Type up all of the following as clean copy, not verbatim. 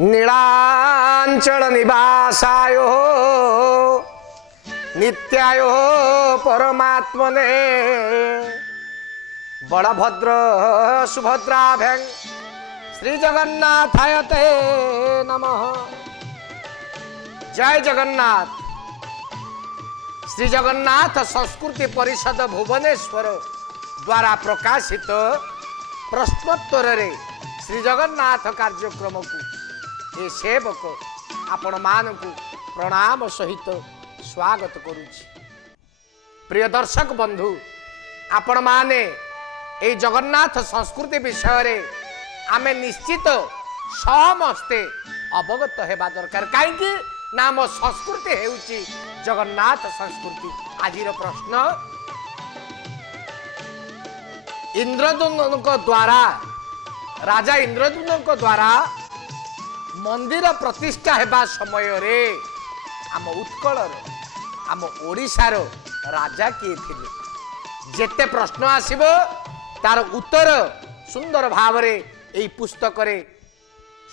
नीलांचल निवासाय नित्याय परमात्मने बलभद्र सुभद्राभ्यां श्री जगन्नाथाय ते नमः। जय जगन्नाथ। श्री जगन्नाथ संस्कृति परिषद भुवनेश्वर द्वारा प्रकाशित प्रश्नोत्तर रे श्री जगन्नाथ कार्यक्रम को ए सेवक आपण मानकु प्रणाम सहित स्वागत करुछि। प्रिय दर्शक बंधु, आपण माने ए जगन्नाथ संस्कृति विषय रे आमे निश्चित समस्ते अवगत हेबा दरकार। काहेकि ना मो संस्कृति हेउछि जगन्नाथ संस्कृति। आजिर प्रश्न, इंद्रद्युम्न द्वारा राजा इंद्रद्युम्न द्वारा मंदिर प्रतिष्ठा हेबा समय रे आम उत्कल आम ओडिशार राजा किए थिले? जेते प्रश्न आसिबो तार उत्तर सुंदर भाव रे एई पुस्तक रे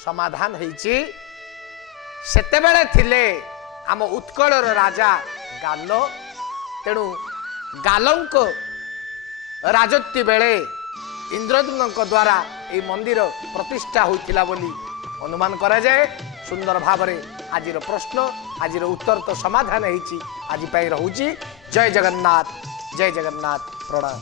समाधान हेछि। सेतेबेले थिले आम उत्कलर राजा गाल। तेणु गालंक राजत्व बेले इंद्रद्युम्न द्वारा ए मंदिर प्रतिष्ठा होइथिला बोली अनुमान करा जाए। सुंदर भाव रे आजिर प्रश्न आजिर उत्तर तो समाधान हेछि। आज पाई रहूची। जय जगन्नाथ, जय जगन्नाथ, प्रणाम।